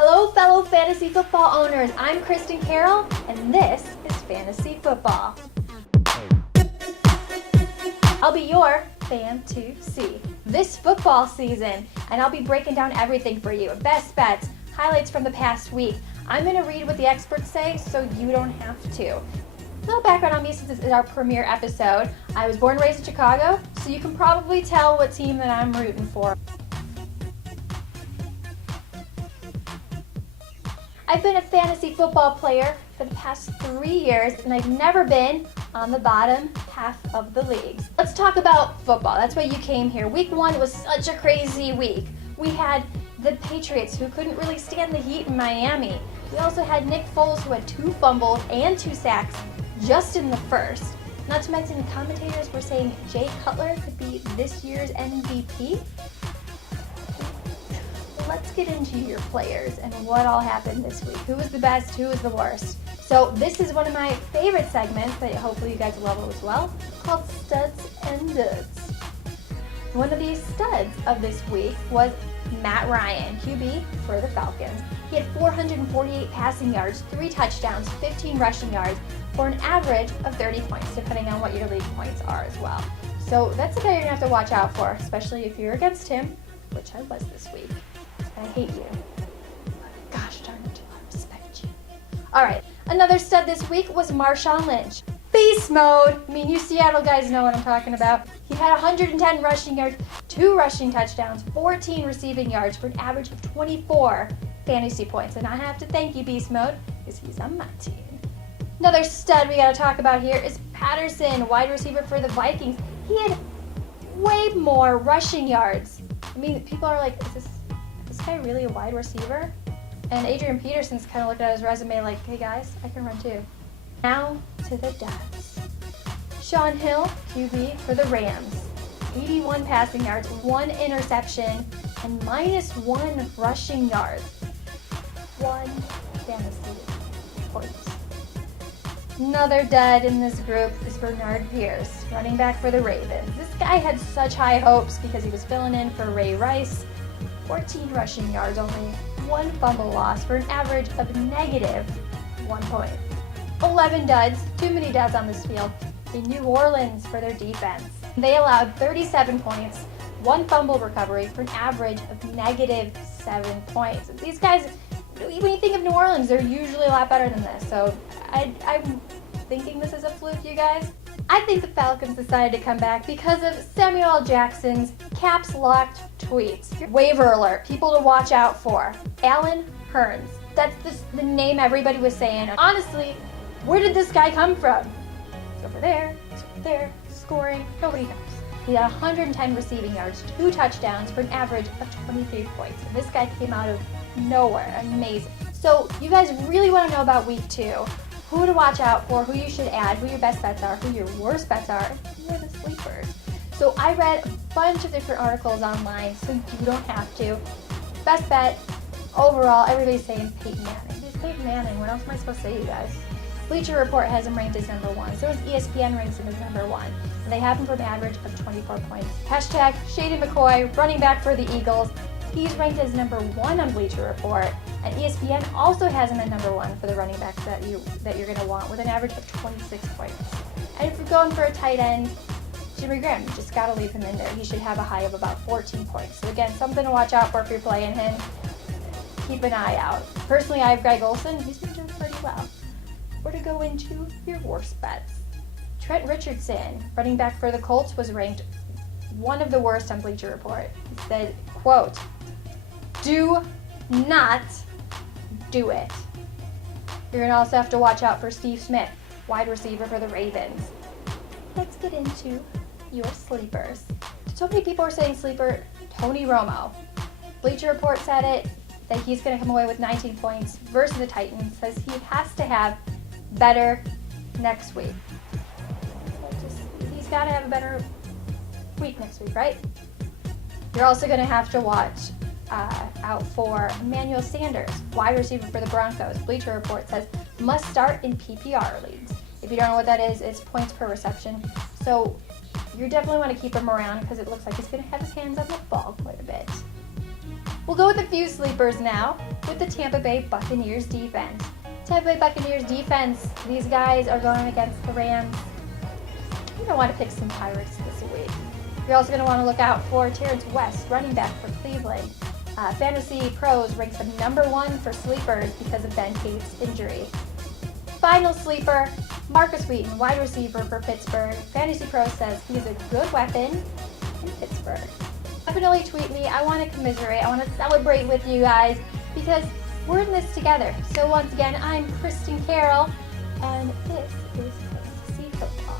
Hello, fellow fantasy football owners. I'm Kristin Carole, and this is Fantasy Football. I'll be your Fantosee this football season, and I'll be breaking down everything for you. Best bets, highlights from the past week. I'm going to read what the experts say so you don't have to. A little background on me since this is our premiere episode. I was born and raised in Chicago, so you can probably tell what team that I'm rooting for. I've been a fantasy football player for the past 3 years, and I've never been on the bottom half of the leagues. Let's talk about football. That's why you came here. Week 1 was such a crazy week. We had the Patriots, who couldn't really stand the heat in Miami. We also had Nick Foles, who had 2 fumbles and 2 sacks just in the first. Not to mention, commentators were saying Jay Cutler could be this year's MVP. Let's get into your players and what all happened this week. Who was the best? Who was the worst? So this is one of my favorite segments that hopefully you guys will love as well, called Studs and Duds. One of these studs of this week was Matt Ryan, QB for the Falcons. He had 448 passing yards, 3 touchdowns, 15 rushing yards, for an average of 30 points, depending on what your league points are as well. So that's the guy you're gonna have to watch out for, especially if you're against him, which I was this week. I hate you. Gosh darn it, I respect you. All right, another stud this week was Marshawn Lynch. Beast mode. I mean, you Seattle guys know what I'm talking about. He had 110 rushing yards, 2 rushing touchdowns, 14 receiving yards for an average of 24 fantasy points. And I have to thank you, Beast mode, because he's on my team. Another stud we got to talk about here is Patterson, wide receiver for the Vikings. He had way more rushing yards. I mean, people are like, is this guy really a wide receiver? And Adrian Peterson's kind of looking at his resume like, hey guys, I can run too. Now to the duds. Sean Hill, QB for the Rams. 81 passing yards, 1 interception, and -1 rushing yards. 1 fantasy point. Another dud in this group is Bernard Pierce, running back for the Ravens. This guy had such high hopes because he was filling in for Ray Rice. 14 rushing yards, only 1 fumble loss for an average of -1 point. 11 duds, too many duds on this field, in New Orleans for their defense. They allowed 37 points, 1 fumble recovery for an average of -7 points. These guys, when you think of New Orleans, they're usually a lot better than this. So I'm thinking this is a fluke, you guys. I think the Falcons decided to come back because of Samuel L. Jackson's caps locked tweets. Waiver alert, people to watch out for. Allen Hurns. That's the name everybody was saying. Honestly, where did this guy come from? He's over there, scoring. Nobody knows. He had 110 receiving yards, 2 touchdowns for an average of 23 points. And this guy came out of nowhere. Amazing. So you guys really want to know about week 2. Who to watch out for, who you should add, who your best bets are, who your worst bets are, and who are the sleepers. So I read a bunch of different articles online, so you don't have to. Best bet, overall, everybody's saying Peyton Manning. It's Peyton Manning, what else am I supposed to say, you guys? Bleacher Report has him ranked as number 1. So is ESPN ranks him as number 1. And they have him for an average of 24 points. Hashtag Shady McCoy, running back for the Eagles. He's ranked as number 1 on Bleacher Report. And ESPN also has him at number 1 for the running backs that you're going to want, with an average of 26 points. And if you're going for a tight end, Jimmy Graham, you just got to leave him in there. He should have a high of about 14 points. So again, something to watch out for if you're playing him. Keep an eye out. Personally, I have Greg Olsen. He's been doing pretty well. We're to go into your worst bets. Trent Richardson, running back for the Colts, was ranked one of the worst on Bleacher Report. It said, quote, "Do not do it." You're going to also have to watch out for Steve Smith, wide receiver for the Ravens. Let's get into your sleepers. So many people are saying sleeper Tony Romo. Bleacher Report said it, that he's going to come away with 19 points versus the Titans. Says he has to have better next week. He's got to have a better week next week, right? You're also going to have to watch out for Emmanuel Sanders, wide receiver for the Broncos. Bleacher Report says must start in PPR leagues. If you don't know what that is, it's points per reception. So you definitely want to keep him around because it looks like he's going to have his hands on the ball quite a bit. We'll go with a few sleepers now with the Tampa Bay Buccaneers defense. Tampa Bay Buccaneers defense, these guys are going against the Rams. You're going to want to pick some Pirates this week. You're also going to want to look out for Terrence West, running back for Cleveland. Fantosee Pros ranks him #1 for sleepers because of Ben Cape's injury. Final sleeper, Marcus Wheaton, wide receiver for Pittsburgh. Fantosee Pros says he's a good weapon in Pittsburgh. Definitely tweet me. I want to commiserate. I want to celebrate with you guys because we're in this together. So once again, I'm Kristin Carole, and this is Fantosee Football.